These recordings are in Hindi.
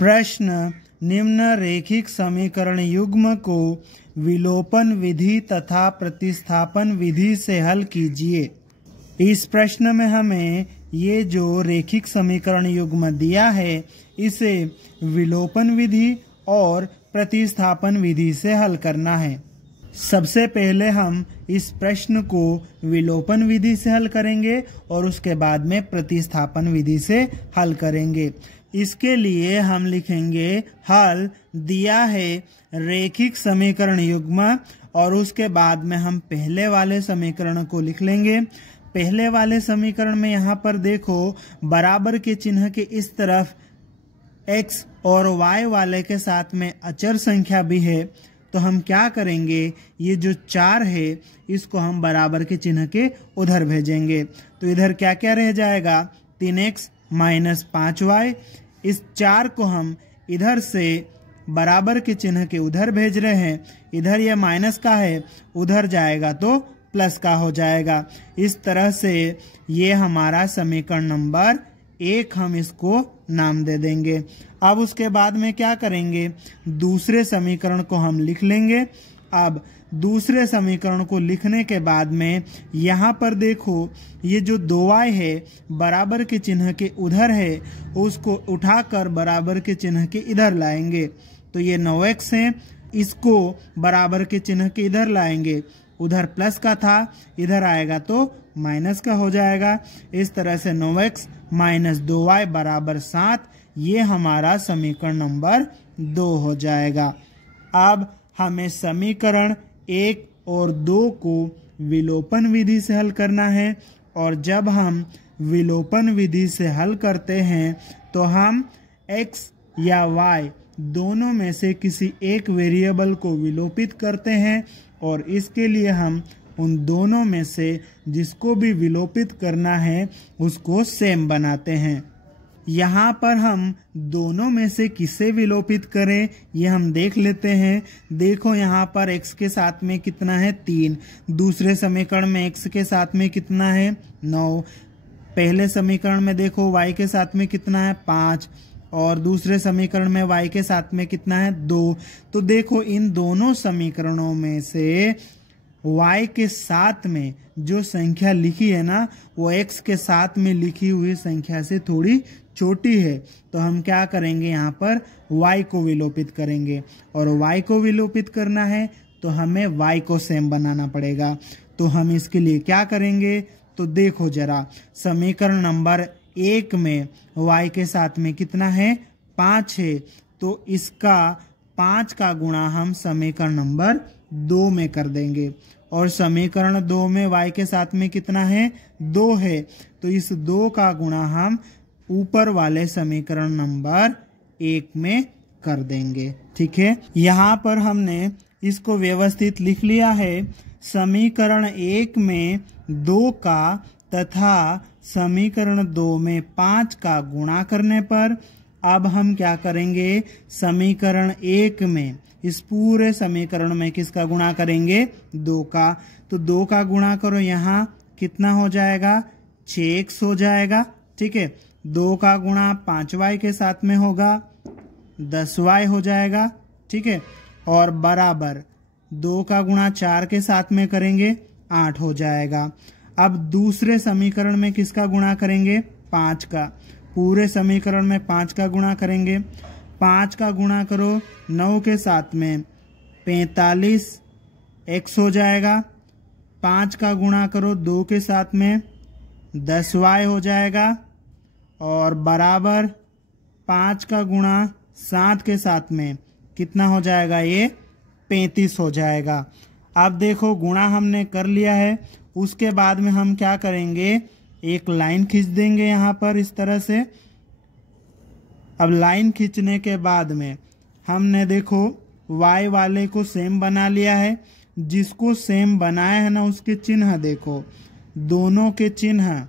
प्रश्न, निम्न रेखिक समीकरण युग्म को विलोपन विधि तथा प्रतिस्थापन विधि से हल कीजिए। इस प्रश्न में हमें ये जो रेखिक समीकरण युग्म दिया है इसे विलोपन विधि और प्रतिस्थापन विधि से हल करना है। सबसे पहले हम इस प्रश्न को विलोपन विधि से हल करेंगे और उसके बाद में प्रतिस्थापन विधि से हल करेंगे। इसके लिए हम लिखेंगे हल दिया है रेखिक समीकरण युग्म और उसके बाद में हम पहले वाले समीकरण को लिख लेंगे। पहले वाले समीकरण में यहाँ पर देखो बराबर के चिन्ह के इस तरफ x और y वाले के साथ में अचर संख्या भी है, तो हम क्या करेंगे, ये जो 4 है इसको हम बराबर के चिन्ह के उधर भेजेंगे। तो इधर क्या क्या रह जाएगा, 3x माइनस 5y। इस 4 को हम इधर से बराबर के चिन्ह के उधर भेज रहे हैं, इधर ये माइनस का है, उधर जाएगा तो प्लस का हो जाएगा। इस तरह से ये हमारा समीकरण नंबर 1 हम इसको नाम दे देंगे। अब उसके बाद में क्या करेंगे, दूसरे समीकरण को हम लिख लेंगे। अब दूसरे समीकरण को लिखने के बाद में यहाँ पर देखो ये जो 2y है बराबर के चिन्ह के उधर है, उसको उठाकर बराबर के चिन्ह के इधर लाएंगे। तो ये 9x है, इसको बराबर के चिन्ह के इधर लाएंगे, उधर प्लस का था, इधर आएगा तो माइनस का हो जाएगा। इस तरह से 9x माइनस 2y बराबर 7, ये हमारा समीकरण नंबर 2 हो जाएगा। अब हमें समीकरण 1 और 2 को विलोपन विधि से हल करना है, और जब हम विलोपन विधि से हल करते हैं तो हम x या y दोनों में से किसी एक वेरिएबल को विलोपित करते हैं, और इसके लिए हम उन दोनों में से जिसको भी विलोपित करना है उसको सेम बनाते हैं। यहाँ पर हम दोनों में से किसे विलोपित करें ये हम देख लेते हैं। देखो यहाँ पर x के साथ में कितना है, 3। दूसरे समीकरण में x के साथ में कितना है, 9। पहले समीकरण में देखो y के साथ में कितना है, 5, और दूसरे समीकरण में y के साथ में कितना है, 2। तो देखो इन दोनों समीकरणों में से y के साथ में जो संख्या लिखी है ना वो x के साथ में लिखी हुई संख्या से थोड़ी छोटी है, तो हम क्या करेंगे, यहाँ पर y को विलोपित करेंगे, और y को विलोपित करना है तो हमें y को सेम बनाना पड़ेगा। तो हम इसके लिए क्या करेंगे, तो देखो जरा समीकरण नंबर 1 में y के साथ में कितना है, 5 है, तो इसका 5 का गुणा हम समीकरण नंबर 2 में कर देंगे, और समीकरण 2 में y के साथ में कितना है, 2 है, तो इस 2 का गुणा हम ऊपर वाले समीकरण नंबर 1 में कर देंगे। ठीक है, यहाँ पर हमने इसको व्यवस्थित लिख लिया है। समीकरण 1 में 2 का तथा समीकरण 2 में 5 का गुणा करने पर अब हम क्या करेंगे, समीकरण 1 में इस पूरे समीकरण में किसका गुणा करेंगे, 2 का। तो 2 का गुणा करो, यहाँ कितना हो जाएगा, 6x हो जाएगा। ठीक है, 2 का गुणा 5y के साथ में होगा, 10y हो जाएगा। ठीक है, और बराबर 2 का गुणा 4 के साथ में करेंगे, 8 हो जाएगा। अब दूसरे समीकरण में किसका गुणा करेंगे, 5 का। पूरे समीकरण में 5 का गुणा करेंगे, 5 का गुणा करो 9 के साथ में, 45x हो जाएगा। 5 का गुणा करो 2 के साथ में, 10y हो जाएगा, और बराबर 5 का गुणा 7 के साथ में कितना हो जाएगा, ये 35 हो जाएगा। अब देखो गुणा हमने कर लिया है, उसके बाद में हम क्या करेंगे, एक लाइन खींच देंगे यहाँ पर इस तरह से। अब लाइन खींचने के बाद में हमने देखो y वाले को सेम बना लिया है। जिसको सेम बनाया है ना उसके चिन्ह देखो, दोनों के चिन्ह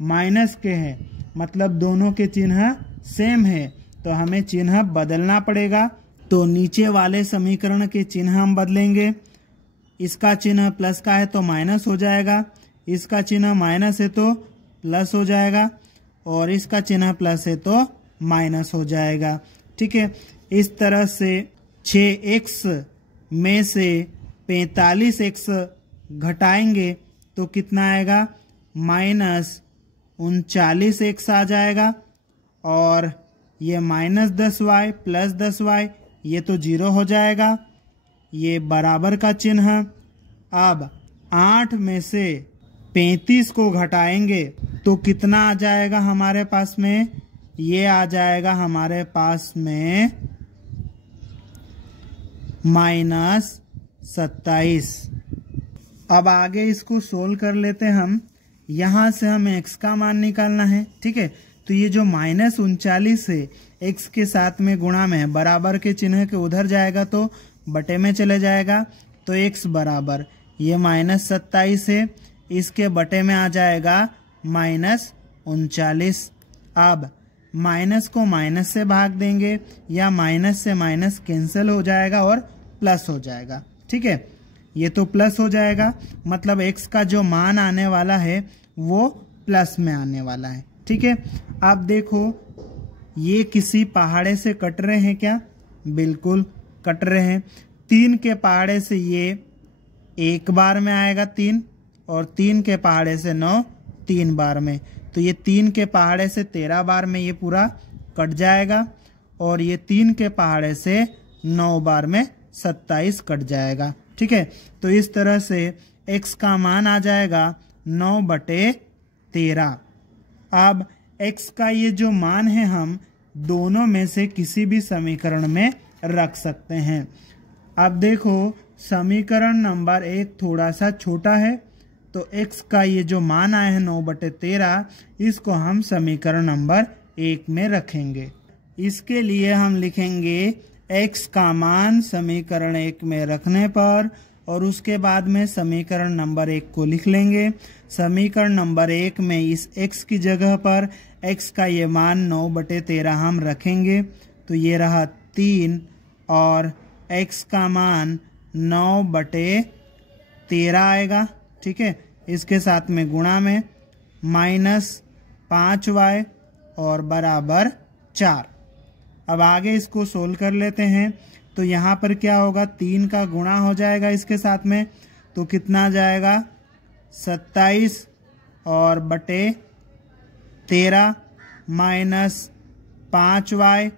माइनस के हैं, मतलब दोनों के चिन्ह सेम है, तो हमें चिन्ह बदलना पड़ेगा। तो नीचे वाले समीकरण के चिन्ह हम बदलेंगे। इसका चिन्ह प्लस का है तो माइनस हो जाएगा, इसका चिन्ह माइनस है तो प्लस हो जाएगा, और इसका चिन्ह प्लस है तो माइनस हो जाएगा। ठीक है। इस तरह से 6x में से 45x घटाएंगे तो कितना आएगा, -39x आ जाएगा। और ये -10y प्लस 10y ये तो 0 हो जाएगा, ये बराबर का चिन्ह। अब 8 में से 35 को घटाएंगे तो कितना आ जाएगा हमारे पास में, ये आ जाएगा हमारे पास में -27। अब आगे इसको सोल्व कर लेते हैं हम। यहां से हमें x का मान निकालना है, ठीक है। तो ये जो -39 है x के साथ में गुणा में है, बराबर के चिन्ह के उधर जाएगा तो बटे में चले जाएगा, तो x बराबर ये -27 है, इसके बटे में आ जाएगा -39। अब माइनस को माइनस से भाग देंगे या माइनस से माइनस कैंसिल हो जाएगा और प्लस हो जाएगा, ठीक है। ये तो प्लस हो जाएगा, मतलब x का जो मान आने वाला है वो प्लस में आने वाला है, ठीक है। अब देखो ये किसी पहाड़े से कट रहे हैं क्या, बिल्कुल कट रहे हैं। 3 के पहाड़े से ये एक बार में आएगा 3, और 3 के पहाड़े से 9 3 बार में, तो ये 3 के पहाड़े से 13 बार में ये पूरा कट जाएगा, और ये 3 के पहाड़े से 9 बार में 27 कट जाएगा, ठीक है। तो इस तरह से x का मान आ जाएगा 9/13। अब x का ये जो मान है हम दोनों में से किसी भी समीकरण में रख सकते हैं। अब देखो समीकरण नंबर 1 थोड़ा सा छोटा है, तो x का ये जो मान आया है 9/13, इसको हम समीकरण नंबर 1 में रखेंगे। इसके लिए हम लिखेंगे x का मान समीकरण 1 में रखने पर, और उसके बाद में समीकरण नंबर 1 को लिख लेंगे। समीकरण नंबर 1 में इस x की जगह पर x का ये मान 9/13 हम रखेंगे, तो ये रहा 3, और x का मान 9/13 आएगा, ठीक है। इसके साथ में गुणा में -5y और बराबर 4। अब आगे इसको सोल्व कर लेते हैं, तो यहाँ पर क्या होगा, 3 का गुणा हो जाएगा इसके साथ में, तो कितना जाएगा 27 और बटे 13 -5y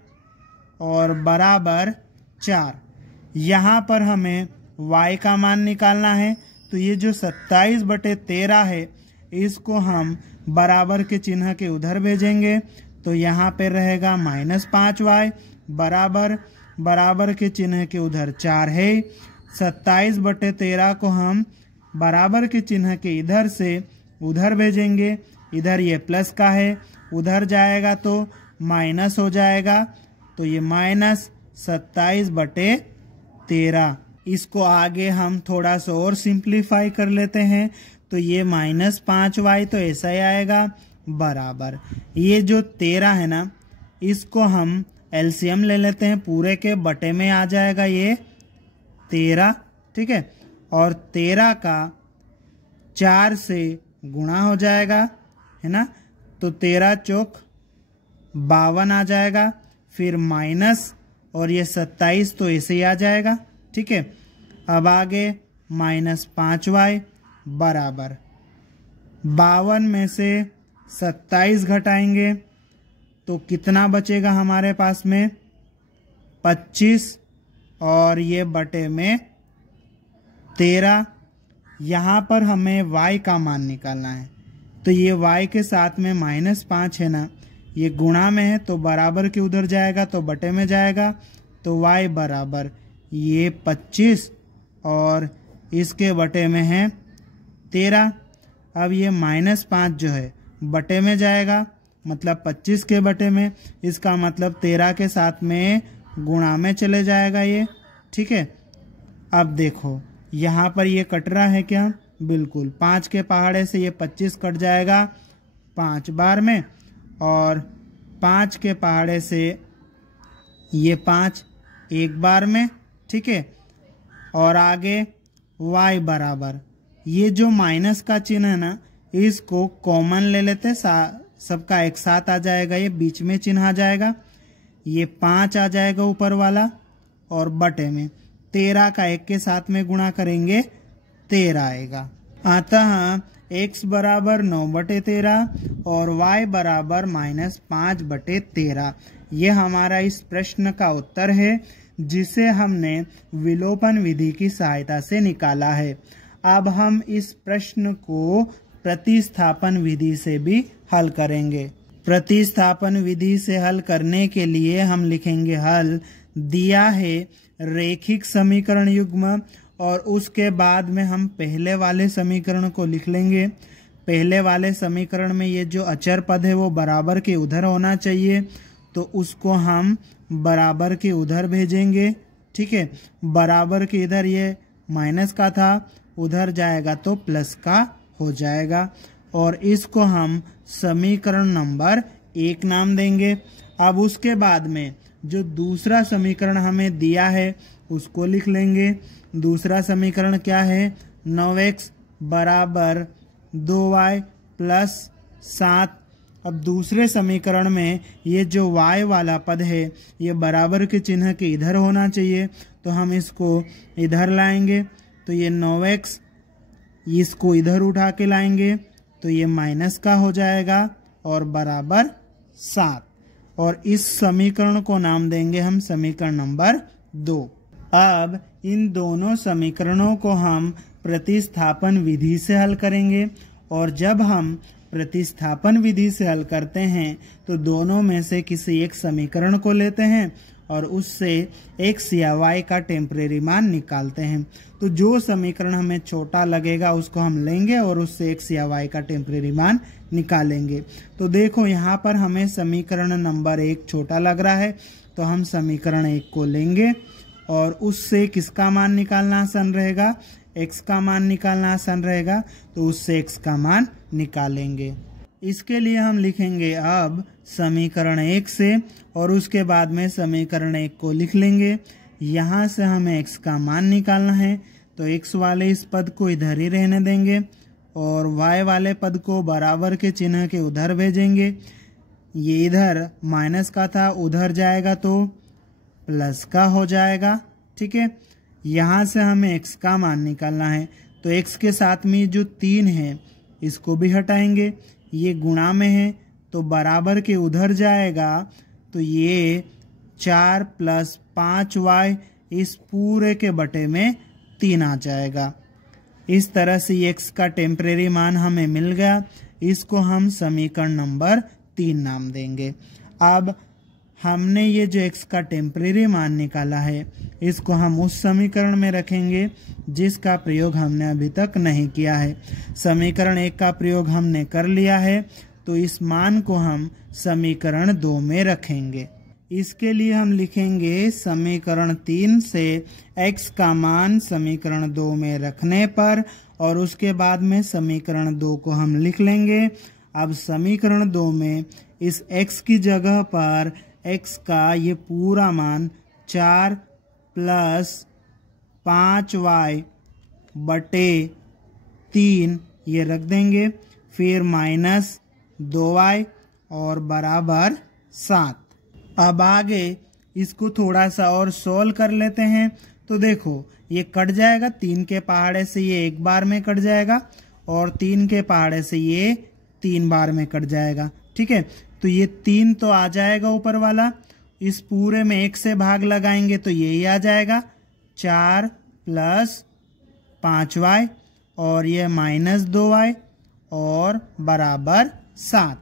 और बराबर 4। यहाँ पर हमें y का मान निकालना है, तो ये जो 27/13 है इसको हम बराबर के चिन्ह के उधर भेजेंगे, तो यहाँ पे रहेगा -5y बराबर के चिन्ह के उधर 4 है। 27/13 को हम बराबर के चिन्ह के इधर से उधर भेजेंगे, इधर ये प्लस का है, उधर जाएगा तो माइनस हो जाएगा, तो ये -27/13। इसको आगे हम थोड़ा सा और सिंप्लीफाई कर लेते हैं, तो ये -5y तो ऐसा ही आएगा, बराबर ये जो 13 है ना, इसको हम एलसीएम ले लेते हैं, पूरे के बटे में आ जाएगा ये 13, ठीक है। और 13 का 4 से गुणा हो जाएगा, है ना, तो 13 चौक 52 आ जाएगा, फिर माइनस और ये 27 तो ऐसे ही आ जाएगा, ठीक है। अब आगे -5y बराबर 52 में से 27 घटाएंगे तो कितना बचेगा हमारे पास में 25, और ये बटे में 13। यहाँ पर हमें y का मान निकालना है, तो ये y के साथ में -5 है ना, ये गुणा में है तो बराबर के उधर जाएगा तो बटे में जाएगा, तो y बराबर ये 25 और इसके बटे में है 13। अब ये -5 जो है बटे में जाएगा, मतलब 25 के बटे में, इसका मतलब 13 के साथ में गुणा में चले जाएगा ये, ठीक है। अब देखो यहाँ पर ये कट रहा है क्या, बिल्कुल 5 के पहाड़े से ये 25 कट जाएगा 5 बार में, और 5 के पहाड़े से ये 5 एक बार में, ठीक है। और आगे y बराबर ये जो माइनस का चिन्ह है ना, इसको कॉमन ले लेते, सबका एक साथ आ जाएगा, ये बीच में चिन्ह आ जाएगा। ये 5 आ जाएगा ऊपर वाला, और बटे में 13 का 1 के साथ में गुणा करेंगे 13 आएगा। अतः x बराबर 9/13 और y बराबर -5/13। ये हमारा इस प्रश्न का उत्तर है, जिसे हमने विलोपन विधि की सहायता से निकाला है। अब हम इस प्रश्न को प्रतिस्थापन विधि से भी हल करेंगे। प्रतिस्थापन विधि से हल करने के लिए हम लिखेंगे हल। दिया है रैखिक समीकरण युग्म, और उसके बाद में हम पहले वाले समीकरण को लिख लेंगे। पहले वाले समीकरण में ये जो अचर पद है वो बराबर के उधर होना चाहिए, तो उसको हम बराबर के उधर भेजेंगे। ठीक है, बराबर के इधर ये माइनस का था, उधर जाएगा तो प्लस का हो जाएगा, और इसको हम समीकरण नंबर 1 नाम देंगे। अब उसके बाद में जो दूसरा समीकरण हमें दिया है उसको लिख लेंगे। दूसरा समीकरण क्या है? 9x बराबर 2y प्लस 7। अब दूसरे समीकरण में ये जो y वाला पद है ये बराबर के चिन्ह के इधर होना चाहिए, तो हम इसको इधर लाएंगे, तो ये 9x इसको इधर उठा के लाएंगे तो ये माइनस का हो जाएगा और बराबर 7, और इस समीकरण को नाम देंगे हम समीकरण नंबर 2। अब इन दोनों समीकरणों को हम प्रतिस्थापन विधि से हल करेंगे, और जब हम प्रतिस्थापन विधि से हल करते हैं तो दोनों में से किसी एक समीकरण को लेते हैं और उससे x या y का टेम्परेरी मान निकालते हैं। तो जो समीकरण हमें छोटा लगेगा उसको हम लेंगे और उससे x या y का टेम्परेरी मान निकालेंगे। तो देखो यहाँ पर हमें समीकरण नंबर 1 छोटा लग रहा है, तो हम समीकरण 1 को लेंगे और उससे किसका मान निकालना आसान रहेगा? x का मान निकालना आसान रहेगा, तो उससे x का मान निकालेंगे। इसके लिए हम लिखेंगे अब समीकरण 1 से, और उसके बाद में समीकरण 1 को लिख लेंगे। यहाँ से हमें x का मान निकालना है, तो x वाले इस पद को इधर ही रहने देंगे और y वाले पद को बराबर के चिन्ह के उधर भेजेंगे। ये इधर माइनस का था, उधर जाएगा तो प्लस का हो जाएगा। ठीक है, यहाँ से हमें x का मान निकालना है, तो x के साथ में जो 3 है इसको भी हटाएंगे। ये गुणा में है तो बराबर के उधर जाएगा, तो ये 4 + 5y इस पूरे के बटे में 3 आ जाएगा। इस तरह से x का टेम्परेरी मान हमें मिल गया। इसको हम समीकरण नंबर 3 नाम देंगे। अब हमने ये जो x का टेम्परेरी मान निकाला है इसको हम उस समीकरण में रखेंगे जिसका प्रयोग हमने अभी तक नहीं किया है। समीकरण 1 का प्रयोग हमने कर लिया है, तो इस मान को हम समीकरण 2 में रखेंगे। इसके लिए हम लिखेंगे समीकरण 3 से x का मान समीकरण 2 में रखने पर, और उसके बाद में समीकरण 2 को हम लिख लेंगे। अब समीकरण 2 में इस x की जगह पर x का ये पूरा मान 4 + 5y बटे 3 ये रख देंगे, फिर -2y और बराबर 7। अब आगे इसको थोड़ा सा और सोल्व कर लेते हैं। तो देखो ये कट जाएगा, 3 के पहाड़े से ये 1 बार में कट जाएगा और 3 के पहाड़े से ये 3 बार में कट जाएगा। ठीक है, तो ये 3 तो आ जाएगा ऊपर वाला, इस पूरे में 1 से भाग लगाएंगे तो यही आ जाएगा 4 + 5y और ये -2y और बराबर 7।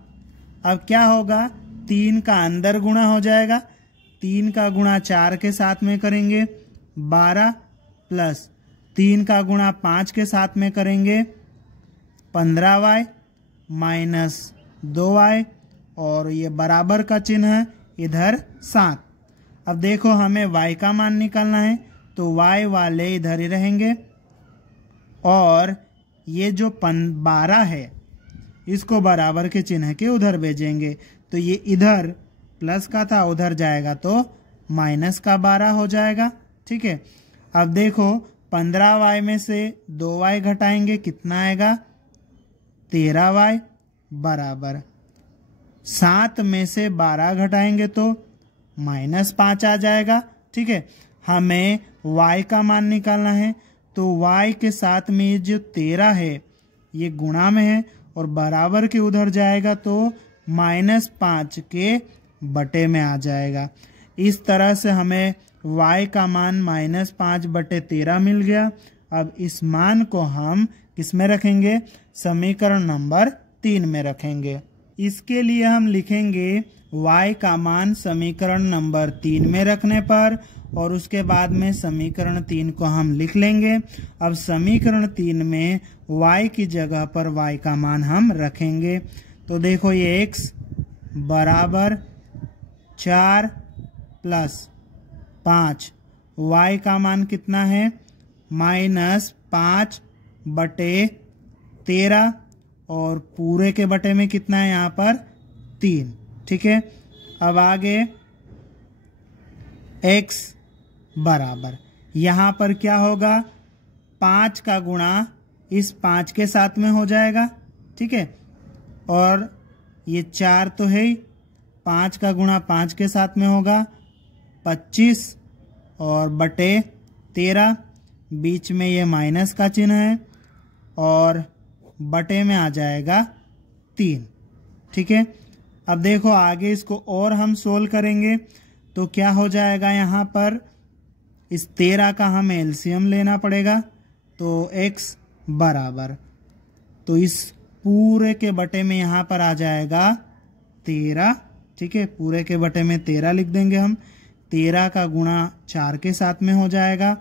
अब क्या होगा? 3 का अंदर गुणा हो जाएगा, 3 का गुणा 4 के साथ में करेंगे 12 प्लस 3 का गुणा 5 के साथ में करेंगे 15y -2y और ये बराबर का चिन्ह इधर 7। अब देखो हमें y का मान निकालना है, तो y वाले इधर ही रहेंगे और ये जो 12 है इसको बराबर के चिन्ह के उधर भेजेंगे, तो ये इधर प्लस का था उधर जाएगा तो -12 हो जाएगा। ठीक है, अब देखो 15y में से 2y घटाएंगे, कितना आएगा? 13y बराबर 7 में से 12 घटाएंगे तो -5 आ जाएगा। ठीक है, हमें y का मान निकालना है, तो y के साथ में ये जो 13 है ये गुणा में है और बराबर के उधर जाएगा तो -5 के बटे में आ जाएगा। इस तरह से हमें y का मान -5/13 मिल गया। अब इस मान को हम किस में रखेंगे? समीकरण नंबर 3 में रखेंगे। इसके लिए हम लिखेंगे y का मान समीकरण नंबर 3 में रखने पर, और उसके बाद में समीकरण 3 को हम लिख लेंगे। अब समीकरण 3 में y की जगह पर y का मान हम रखेंगे। तो देखो ये x बराबर 4 + 5, y का मान कितना है? -5/13 और पूरे के बटे में कितना है यहाँ पर? 3। ठीक है, अब आगे x बराबर यहाँ पर क्या होगा? 5 का गुणा इस 5 के साथ में हो जाएगा। ठीक है, और ये 4 तो है ही, 5 का गुणा 5 के साथ में होगा 25 और बटे 13, बीच में ये माइनस का चिन्ह है और बटे में आ जाएगा 3। ठीक है, अब देखो आगे इसको और हम सोल्व करेंगे तो क्या हो जाएगा? यहाँ पर इस 13 का हमें एलसीएम लेना पड़ेगा, तो x बराबर, तो इस पूरे के बटे में यहाँ पर आ जाएगा 13। ठीक है, पूरे के बटे में 13 लिख देंगे हम। 13 का गुणा 4 के साथ में हो जाएगा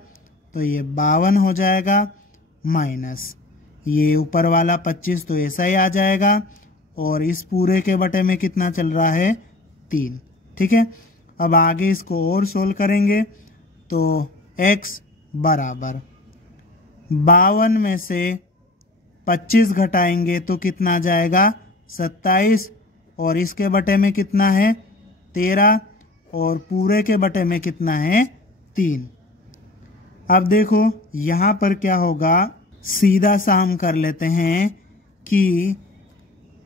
तो ये 52 हो जाएगा, माइनस ये ऊपर वाला 25 तो ऐसा ही आ जाएगा, और इस पूरे के बटे में कितना चल रहा है? 3। ठीक है, अब आगे इसको और सोल्व करेंगे तो x बराबर 52 में से 25 घटाएंगे तो कितना आ जाएगा? 27, और इसके बटे में कितना है? 13, और पूरे के बटे में कितना है? 3। अब देखो यहाँ पर क्या होगा, सीधा सा हम कर लेते हैं कि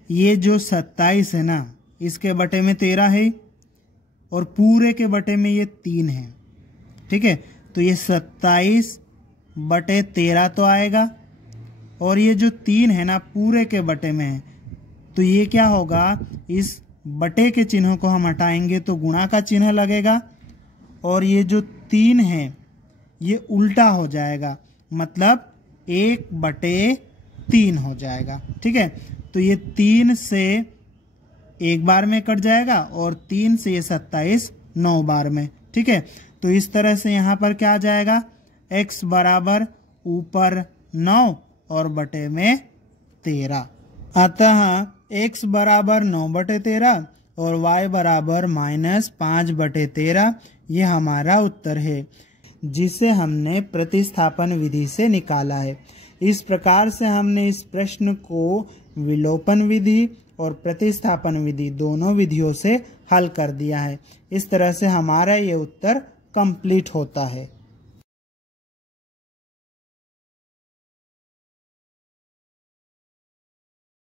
ये जो 27 है ना, इसके बटे में 13 है और पूरे के बटे में ये 3 है। ठीक है, तो ये 27/13 तो आएगा, और ये जो 3 है ना पूरे के बटे में है, तो ये क्या होगा? इस बटे के चिन्ह को हम हटाएंगे तो गुणा का चिन्ह लगेगा, और ये जो 3 है ये उल्टा हो जाएगा, मतलब 1/3 हो जाएगा। ठीक है, तो ये 3 से एक बार में कट जाएगा और 3 से ये 27 9 बार में। ठीक है, तो इस तरह से यहाँ पर क्या आ जाएगा? x बराबर ऊपर 9 और बटे में 13। अतः x बराबर 9/13 और y बराबर -5/13, ये हमारा उत्तर है जिसे हमने प्रतिस्थापन विधि से निकाला है। इस प्रकार से हमने इस प्रश्न को विलोपन विधि और प्रतिस्थापन विधि दोनों विधियों से हल कर दिया है। इस तरह से हमारा ये उत्तर कंप्लीट होता है।